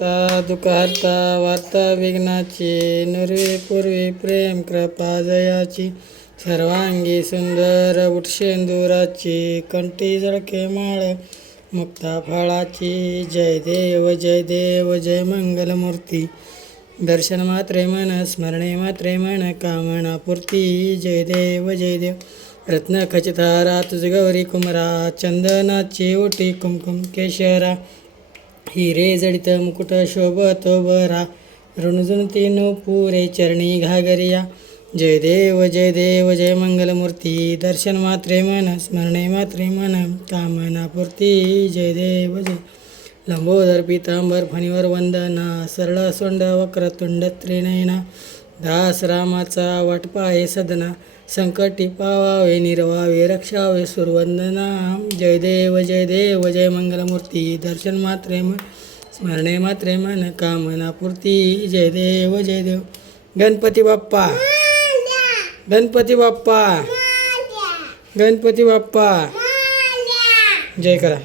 दुःखहर्ता वार्ता विघ्नाची, नुरवी पूर्वी प्रेम कृपा जयाची, सर्वांगी सुंदर उठशेंदुराची, कंठी जळके माळ मुक्ता फळाची. जय देव जय देव जय मंगलमूर्ती, दर्शन मात्रे मन स्मरणे मात्रे मन कामना पूर्ती. जय देव जय देव. रत्न खचितारा तुझ गौरी कुमरा, चंदनाची ओटी कुमकुम केशरा, हिरे जडित मुकुट शोभतो बरा, ऋणजुनती पुरे चरणी घागरिया. जय देव जय देव जय मंगलमूर्ती, दर्शन मात्रे मन स्मरणे मात्रे मन कामना पूर्ती. जय देव जय. लंबोदर पीतांबर फणीवर वंदना, सरळ सोंड वक्रतुंड त्रिनयना, दास रामाचा वाटपाये सदना, संकटी पावावे निर्वावे रक्षावे सुरवंदना. जय देव जय देव जय मंगलमूर्ती, दर्शन मात्रे मन स्मरणे मात्रे मन कामना पूर्ती. जय देव जय देव. गणपती बाप्पा, गणपती बाप्पा, गणपती बाप्पा. जय करा.